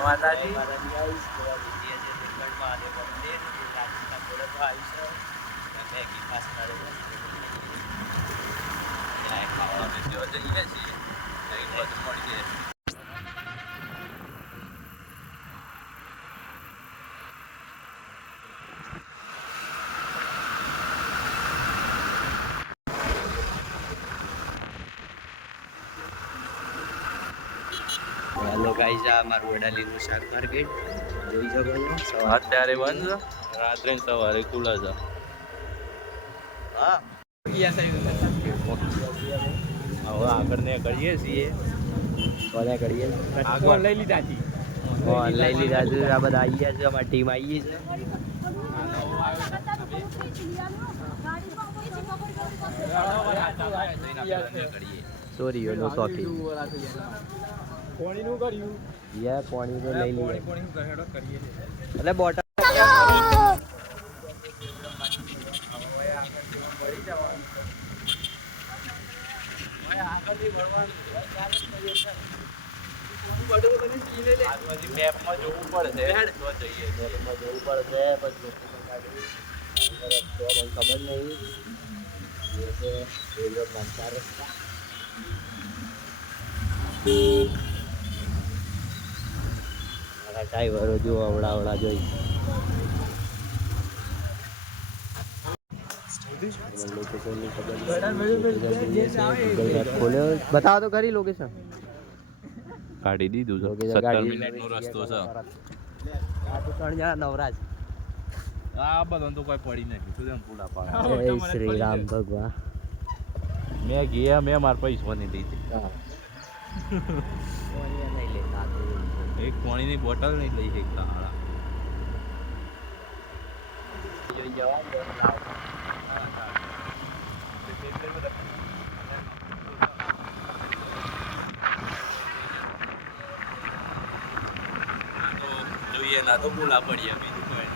માતાજી hello guys आ माરું વડાલીનું શાક market જોઈ શકો છો અત્યારે બંધ રાત્રે સવારે ખુલ્લા છે હા હવે આગળ ને કરીએ છીએ કોને કરીએ આગળ લઈ લીધા છે લઈ લીધા છે આ બધા આવી ગયા છે અમારી ટીમ આવી છે સોરી નો શોખી કોણીનું કર્યું યા પાણી તો લઈ લઈએ એટલે બોટલ મેપમાં જોવું પડશે ખબર નહીં ડ્રાઈવરો જો અવડા જોઈ ખોલ્યો બતાવો તો ખરી લોકેશન કાઢી દીધું છે 17 મિનિટનો રસ્તો છે આ તો 3 જણા નવરાજ આ બધું તો કોઈ પડી નથી તું એમ પૂડા પાડે જય શ્રી રામ ભગવાન મેં ગયા મેં મારા પૈસા નહીં લીધી એક પાણીની બોટલ નહીં લઈ શકતા હાડા જોઈએ ના તો ભૂલા પડીએ બીજું કોઈ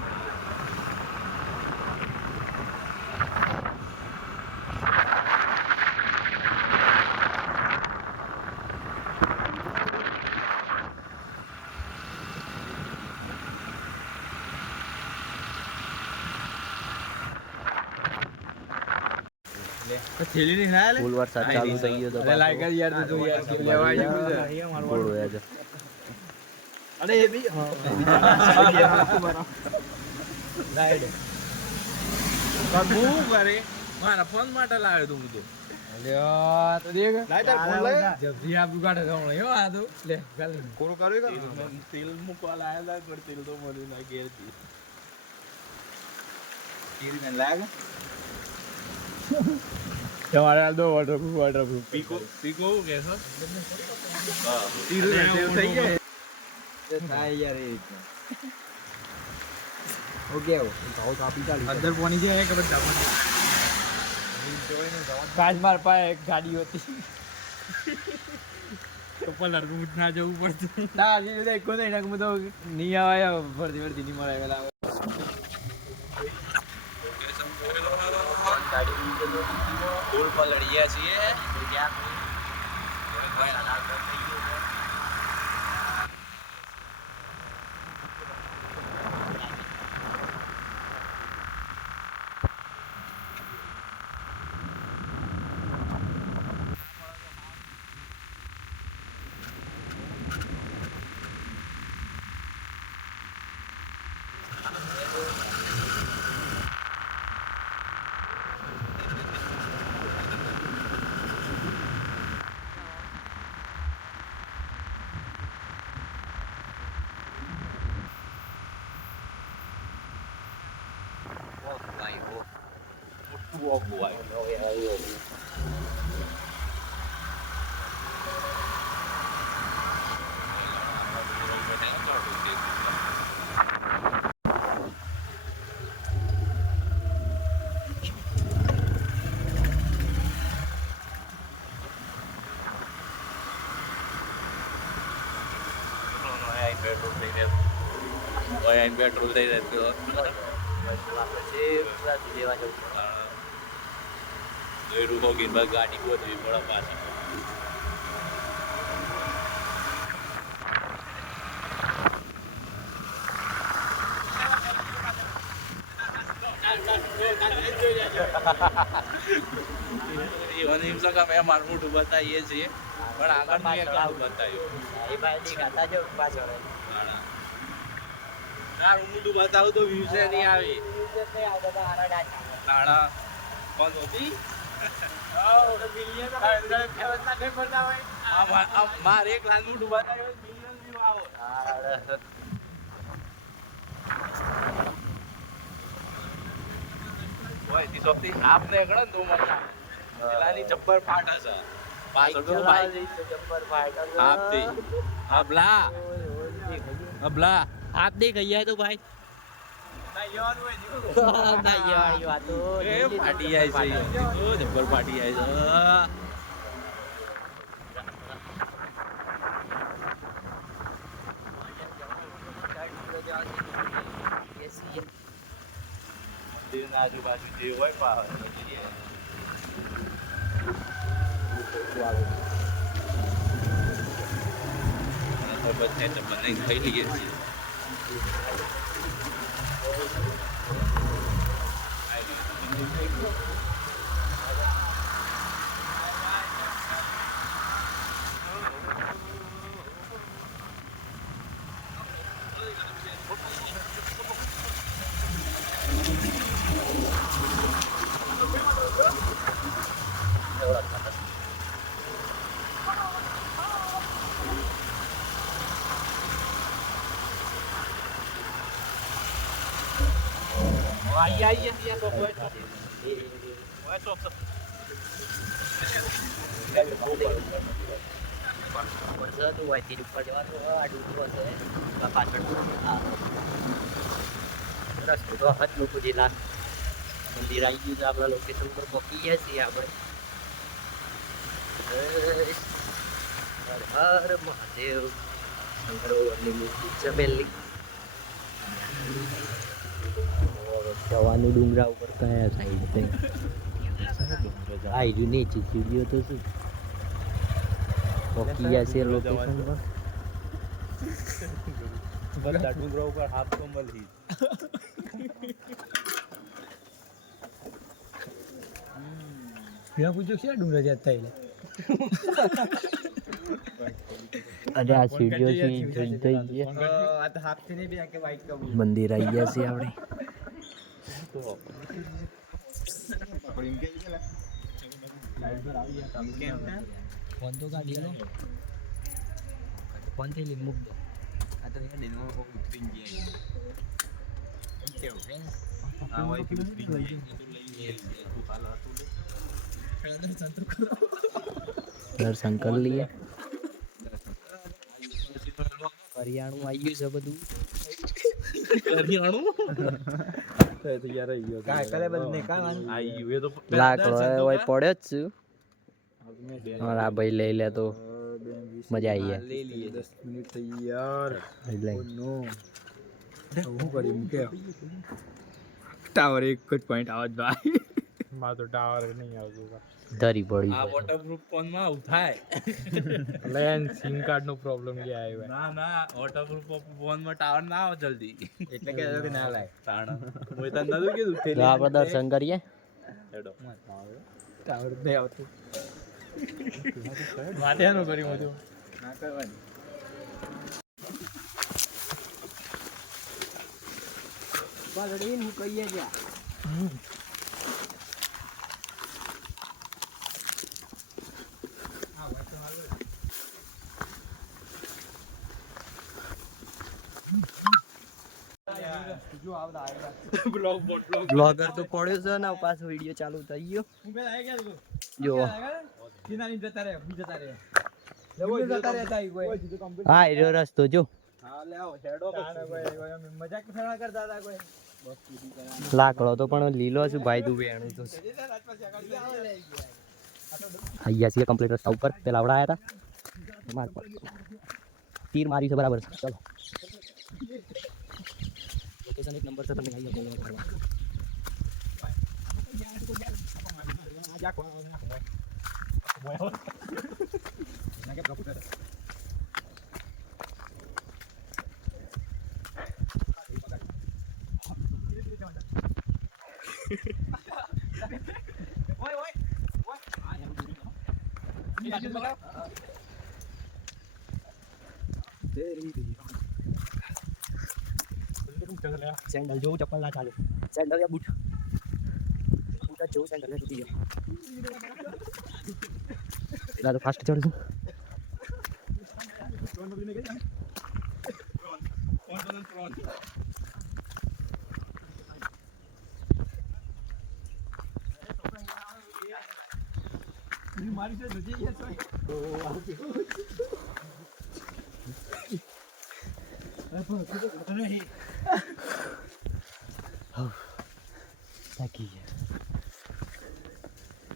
થેલી ની ના લે ફૂલ વરસાદ ચાલુ થઈ ગયો તો લાઈક યાર તો યાર લેવા આવ્યું છે થોડું યાર અરે એ બી હા રાઈડ કબૂ કરે મારા ફોન માટે લાવ્યો તું બધું અલ્યા તો દેખ લાઈ તાર ફોન લાય જલ્દી આપ ગાડે જમણો યો આ તો લે ગાલ કોરો કર્યો કે તેલ મુકવા લાયા લા પર તેલ તો મળી ના ઘેર થી તેલ ને લાગ તમારે આ દો વાટરપ્રૂફ પીકો કેસો હા તેલ થઈ જાય થાય યાર એ ઓકે ભાવ તો આપી ચાલી અંદર પાણી છે કે બધા કાચ માર પાસે એક ગાડી હતી તો પલર રૂટ ના જવું પડતું ના હજી તો કોઈ નહીં નાખ તો નહીં આવ્યા ફરતી ફરતી નહીં મળે પેલા ફૂલ પલળીયા છીએ walk away. પેટ્રોલ થઈ રહેતું ગાડી ગોતવી પડે પાછી મને એમ સકા મેં મારું મોઢું બતાવીએ છીએ પણ આગળ મેં ગાળું બતાવ્યું એ ભાઈ દેખાતા જો પાછળ તારું મોઢું બતાવું તો વ્યૂઝ નહીં આવે તાણા કોણ હોતી મારે એક લાખ મોઢું બતાવ્યું મિલિયન વ્યૂ આવો ઓય તી સોપતી આપને ગણન તો મત પેલાની જબ્બર ફાટ હશે પાછળ તો ભાઈ જબ્બર ફાટ આપતી અબલા આપ દેખ અહીંયા તો ભાઈ પાટી જાય છે જબ્બર પાટી જાય છે આજુબાજુ જે હોય પાવ બચ્ચે તો મને ખાઈ લઈએ છીએ Ai dia to kowe to. Kowe to. વર્ષ તો હોય તે ઉપર જવાનું આડું હશે પાછળ રસ્તો તો હદ લોકો જિલ્લા મંદિર આવી ગયું છે આપણા લોકેશન પર પહોંચી ગયા છીએ આપણે હર હર મહાદેવ શંકરોવરની મૂર્તિ ચમેલી જવાનું ડુંગરા ઉપર કયા સાઈડ છે આવી રહ્યું નીચે સીડીઓ તો શું પહોંચી ગયા છે લોકેશન પર બધા ડુંગરા ઉપર હાફ કોમલ હી ત્યાં પૂછ્યું છે ડુંગરા જતા અરે આ સીડીઓ થી જોઈ થઈ ગયા આ તો હાફ થી નહીં બે કે વાઈટ કબૂલ મંદિર આવી ગયા છે આપણે ફોન તો કાઢી લો ફોન થી મૂક દો આ તો એ દિનો ઉતરી ગયા કેવું હે આ વાઈ થી ઉતરી ગયા તો લઈ તું હાલ હતું દર્શન કરી લઈએ કરિયાણું આવી ગયું છે બધું કરિયાણું કાય કલે બધું ને કામ આઈ ગયું એ તો લાકડો હોય પડ્યો જ છું આ ભાઈ લઈ લે તો મજા આવી જાય લઈ લઈએ 10 મિનિટ થઈ યાર એટલે નો હું કરી મૂકે ટાવર એક જ પોઈન્ટ આવત ભાઈ માં તો ટાવર નહીં આવતું ધરી પડી આ વોટરપ્રૂફ ફોન માં આવું થાય લેન સિમ કાર્ડ નો પ્રોબ્લેમ કે આવ્યો ના ના વોટરપ્રૂફ ફોન માં ટાવર ના આવે જલ્દી એટલે કે જલ્દી ના લાય તાણ હું તને નતું કીધું તો આપણે દર્શન કરીએ હેડો ટાવર નહીં આવતું માટે નું કર્યું બધું ના કરવાની બાગડી હું કહીએ ગયા બ્લોગર તો પડ્યો છે ને પાછો વિડિયો ચાલુ થઈ ગયો જો હા એનો રસ્તો જો લાકડો તો પણ લીલો છે ભાઈ તું વેણું તો અહીંયા છીએ કમ્પ્લીટ રસ્તા ઉપર પેલા આવડા આવ્યા હતા તીર મારી છે બરાબર ચલો લોકેશન એક નંબર છે તમને આવી સેન્ડલ જેવું ચપ્પલ ના ચાલે સેન્ડલ યા બૂટ બૂટ જ જેવું સેન્ડલ તૂટી ગયો પેલા તો ફાસ્ટ ચડશું થાકી ગયા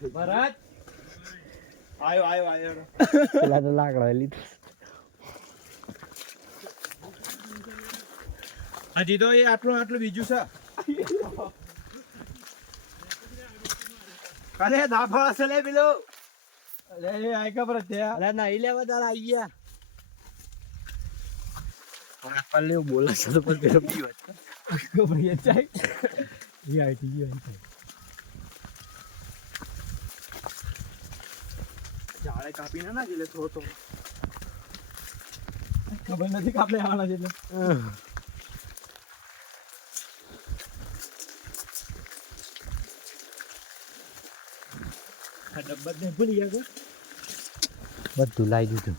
મહારાજ આયો પેલા તો લાકડા લીધું હજી તો એ આટલું બીજું છે અરે દાફા છે લે પેલો અરે આઈ ખબર છે અરે નહીં લેવા તારા આવી ગયા પલ્લે બોલે છે તો પણ પેલો પીવા ખબર એ ચાઈ એ આઈ ગયો ઝાડે કાપી ના નાખી લે થોડો ખબર નથી કાપલે આવવાના છે એટલે ડબ્બા ને ભૂલી ગયા બધું લાવી દીધું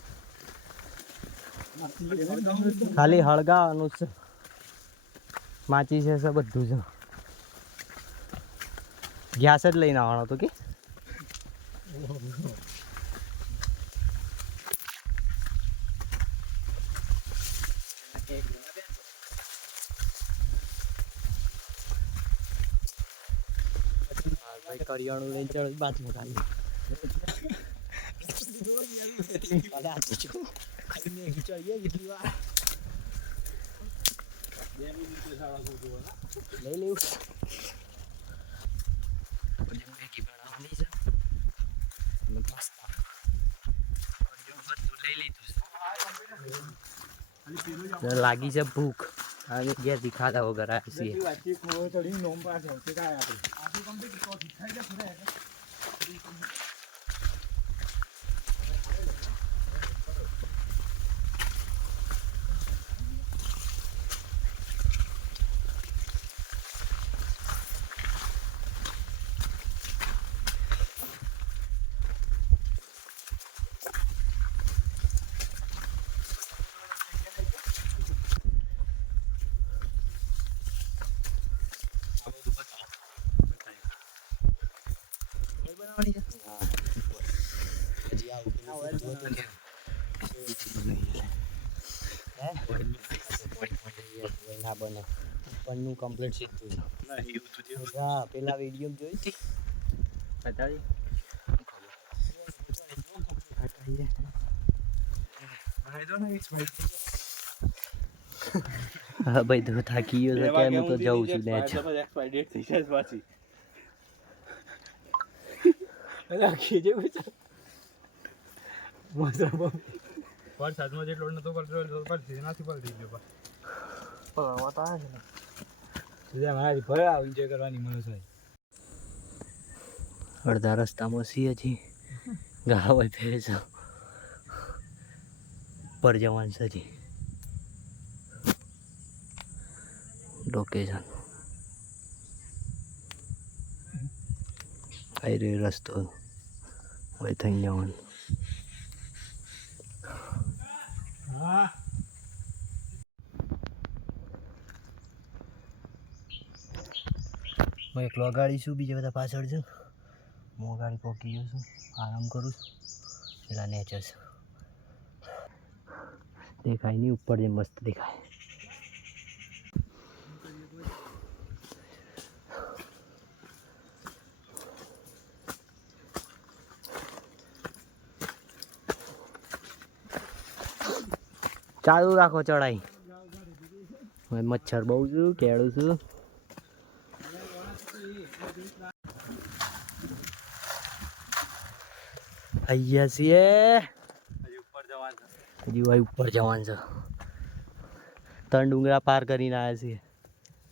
ખાલી હળગાવાનું છે માચી છે બધું છે ગેસ જ લઈને આવવાનો તો કે કરિયાણું લઈને ચડ બાથમાં ખાલી લઈ લેવું મેગી બનાવવાની છે અને પાસ્તા બધું લઈ લીધું છે લાગી છે ભૂખ અને ઘેરથી ખાધા વગર આવી છીએ પન્નું કમ્પ્લીટ સીધું છે હા પેલા વિડીયો જોઈ હતી બતાવી હા ભાઈ તો થાકી ગયો છે કેમ હું તો જઉં છું ને એક્સપાયર ડેટ થઈ જાય પાછી રાખી જે વરસાદમાં જેટલો નતો કરતો પરથી નથી પલટી ગયો મારી ભરા એન્જોય કરવાની મળે છે અડધા રસ્તામાં છીએ હજી ગાવા ફેરે છે પર જવાનું છે હજી લોકેશન આવી રહ્યો રસ્તો હવે થઈ જવાનું હા હું એકલો ગાડી છું બીજા બધા પાછળ છું હું ગાડી પહોંચી ગયો છું આરામ કરું છું પેલા નેચર છે દેખાય નહીં ઉપર જે મસ્ત દેખાય ચાલુ રાખો ચડાઈ મચ્છર બહુ છું કેળું છું અહીંયા છીએ હજી ભાઈ ઉપર જવાનું છે 3 ડુંગરા પાર કરીને આવ્યા છીએ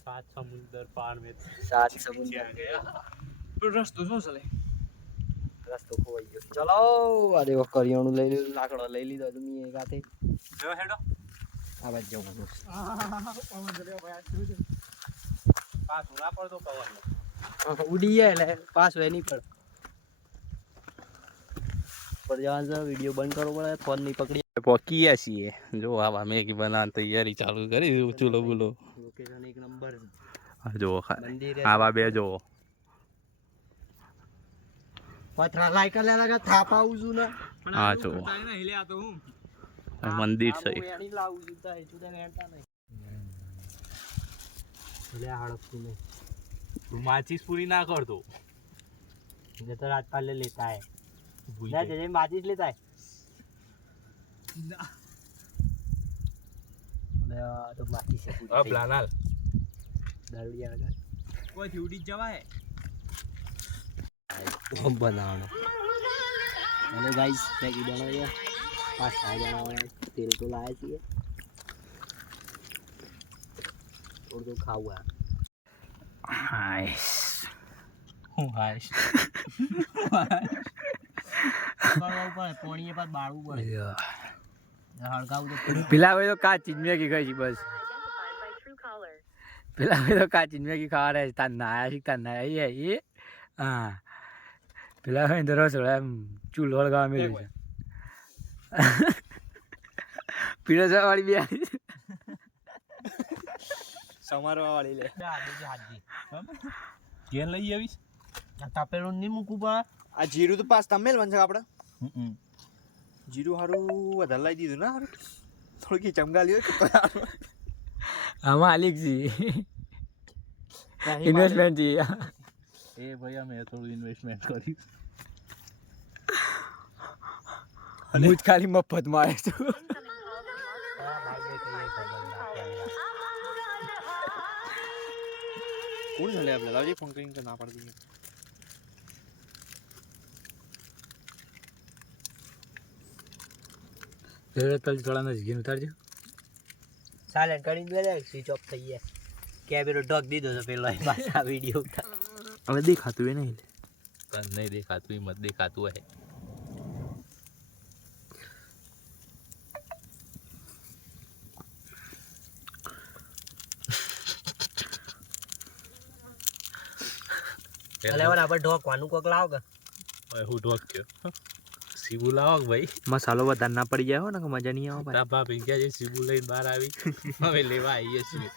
7 સમુદ્ર પાર મેં 7 સમુદ્ર રસ્તો શું ચાલે રસ્તો ખોવાઈ ગયો ચલો આ દેવો કરિયાણું લઈ લીધું લાકડો લઈ લીધો તમે એકાથી હેડો આ બાજુ જવાનું પાછું ના પડતો પવન ઉડી જાય એટલે પાછું એ નહીં પડે પર જવાનું છે વિડીયો બંધ કરવો પડે ફોન નહીં પકડી પહોંચી ગયા છીએ જો આવા મેગી બનાવવાની તૈયારી ચાલુ કરી ચૂલો બુલો લોકેશન એક નંબર જો મંદિર આવા બે જો પથરા લાયકા લે લાગે થાપા આવું છું ને હા જો हिले આ તો હું મંદિર છે એની લાવું છું તો જુદા વેણતા નહીં એટલે હડપતું નહીં તું માચીસ પૂરી ના કરતો ये तो रात पाले लेता है ना जैसे माचिस लेता है अबे तो माचिस से पूछ अब लानाल दारूडिया लगा કોઈ થી ઉડી જ જવા હે वो बनाना हेलो गाइस मैगी बना गया पास्ता बना हुआ है तेल तो लाया चाहिए और तो खा हुआ है હાઈસ હું હાઈસ करवा ऊपर पानी के पास बाड़ू पर हड़का उधर પેલા હવે તો કા ચીજ મેગી ખાઈ છે બસ પેલા હવે તો કા ચીજ મેગી ખાવા રહે તાર નાયા છે તાર નાયા એ હા પેલા હવે તો રસોડા એમ ચૂલ વળગાવા મેળ્યું છે પીરસવા વાળી બી આવી સમારવા વાળી લે हाजी ઘેર લઈ આવીશ તાપેલું નહીં મૂકવું પડે આ જીરું તો પાસ તમે બનશે આપણે જીરું સારું વધારે લાવી દીધું ના સારું થોડી ચમકા લ્યો આમાં આલિક છે ઇન્વેસ્ટમેન્ટ છે એ ભાઈ અમે થોડું ઇન્વેસ્ટમેન્ટ કર્યું હું જ ખાલી મફતમાં આવ્યો છું કોણ ચાલે આપણે લાવજે ફોન કરીને ના પાડી દઈએ થોડા નજીક ઉતારજો સાયલેન્ટ કરીને દે સ્વિચ ઓફ થઈ ગયા કેમેરો ઢોક દીધો તો પેલો પાછા વિડીયો ઉતાર હવે દેખાતું એ નહીં નહીં દેખાતું એ મત દેખાતું હે લેવન આપણે ઢોકવાનું કોક લાવ કે હું ઢોક ગયો સીબુ લાવો ભાઈ મસાલો વધારે ના પડી જાય હો ને મજા નહીં આવે તારા ભાભી ગયા છે સીબુ લઈને બહાર આવી હવે લેવા આવીએ છીએ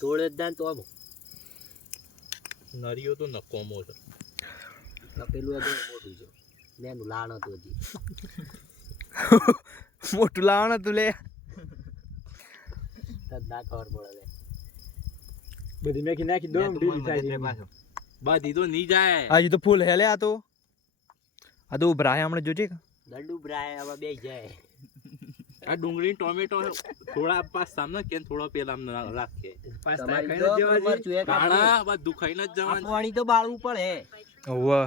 તોડે જ તો નરિયો તો નકોમો છે પેલું એકદમ મોટું છે મેનું લાણ હતું હજી મોટું લાવવાનું તું લે તદ ના ખબર પડે લે બધી મેકી નાખી દો બધી તો નહીં જાય આજે તો ફૂલ હેલે આ તો ઉભરાય હમણાં જોજે દંડુ બ્રાય હવે બે જાય આ ડુંગળી ટોમેટો થોડા પાસ સામને કે થોડો પેલા રાખીએ કાણા બધું ખાઈને જ જવાનું પાણી તો બાળવું પડે ઓવા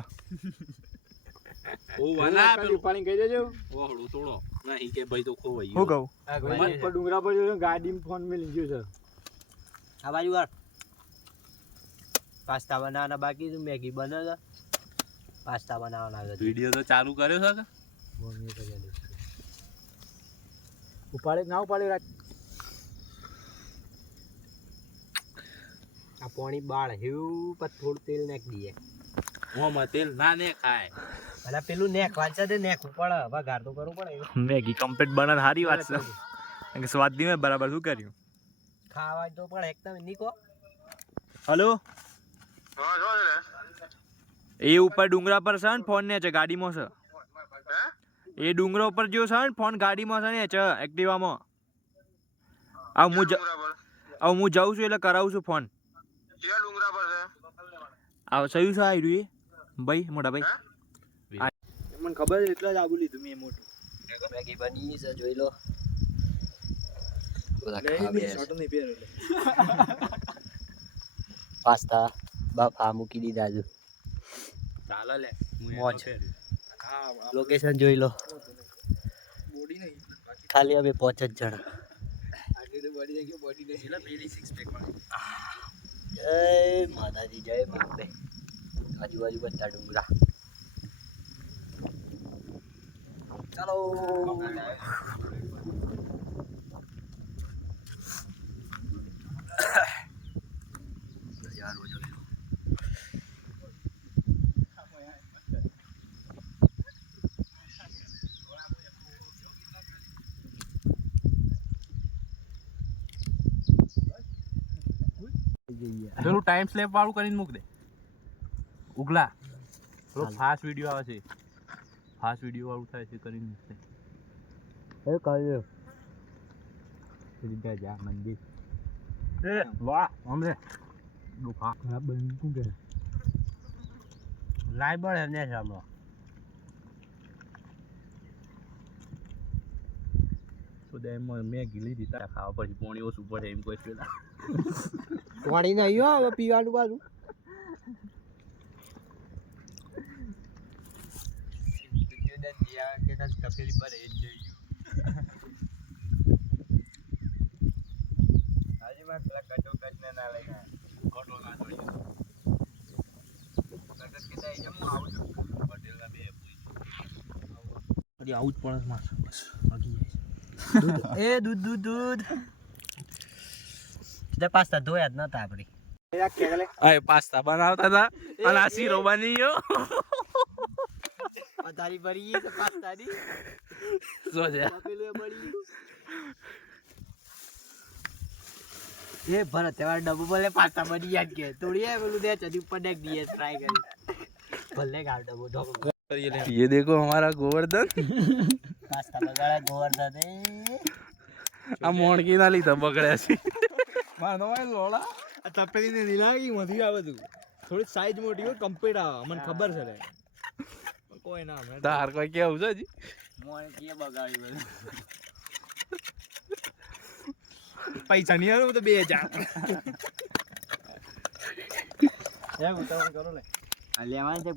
ઓ વાલા પેલું પાણી કહી દેજો ઓહળું થોડો નહીં કે ભાઈ તો ખોવાઈ હું ગયો કહું મત પર ડુંગરા પર જો ગાડીમાં ફોન મેલી ગયો છે આ બાજુ વાર પાસ્તા બનાવવાના બાકી છે મેગી બને છે પાસ્તા બનાવવાના છે વિડિયો તો ચાલુ કર્યો છે ઉપાડે ના ઉપાડે રાખ આ પાણી બાળ હેવું પર થોડું તેલ નાખી દઈએ ઓમાં તેલ ના ને ખાય અને પેલું નેખવા છે તે નેખવું પડે વઘાર તો કરવું પડે મેગી કમ્પ્લીટ બને સારી વાત છે સ્વાદ નહીં બરાબર શું કર્યું ખાવા તો પડે એકદમ નીકો હલો એ ઉપર ડુંગરા પર છે ને ફોન ને છે ગાડીમાં છે એ ડુંગરા ઉપર જો છે ને ફોન ગાડીમાં છે ને છે એક્ટિવામાં આવ હું જાઉં છું એટલે કરાવું છું ફોન આવ સયું છે આવી રહ્યું ભાઈ મોટા ભાઈ મને ખબર છે એટલે જ આવું લીધું મેં મોટું મેગી બની છે જોઈ લો પાસ્તા બાફા મૂકી દીધા છે ચાલે લે મોજ લોકેશન જોઈ લો ખાલી અમે 5 જ જણા જય માતાજી જય બાપે આજુબાજુ બધા ડુંગરા ચાલો પેલું ટાઈમ સ્લેપ વાળું કરીને મૂક દે ઉગલા થોડો ફાસ્ટ વિડીયો આવે છે ફાસ્ટ વિડીયો વાળું થાય છે કરીને મૂક દે એ કર્યો સીધા જા મંદિર એ વાહ હમરે દુખા હા બંધ શું કે લાઈ બળ ને સામો તો દે મેં ગીલી દીધા ખાવા પછી પોણી ઓછું પડે એમ કોઈ પેલા પાણી નહીં હવે પીવાનું બાજુ તપેલી પર એ જ જોયું આજે માં પેલા કટો કટને ના લઈ કોટો ના જોઈએ કટો કે જમું આવું છું પટેલ ના બે અરે આવું જ પણ માસ બસ બાકી એ દૂધ દૂધ દૂધ સીધા પાસ્તા ધોયા જ નતા આપડી અરે પાસ્તા બનાવતા હતા અને આ શીરો બની ગયો તારી ભરી તો પાસ્તા ની શું છે પેલું બળી એ ભરત તેવા ડબ્બો બોલે પાસ્તા બની યાદ કે તોડીએ પેલું દે ચડી ઉપર ડેક દીએ ટ્રાય કરી ભલે ગાવ ડબ્બો ઢોકો ये देखो हमारा गोवर्धन પાસ્તા બગાડા ગોવર્ધન એ આ મોણકી ના લીધા બગડ્યા છે મારો ભાઈ લોડા આ તપેલી ને નીલાગી મધી આવે તું થોડી સાઈઝ મોટી હોય કમ્પ્લીટ આવે મને ખબર છે રે કોઈ ના હમણાં તાર કોઈ કેવું છે જી મોય કે બગાડી બધું પૈસા નહીં આવે તો 2000 આ લેવાનું છે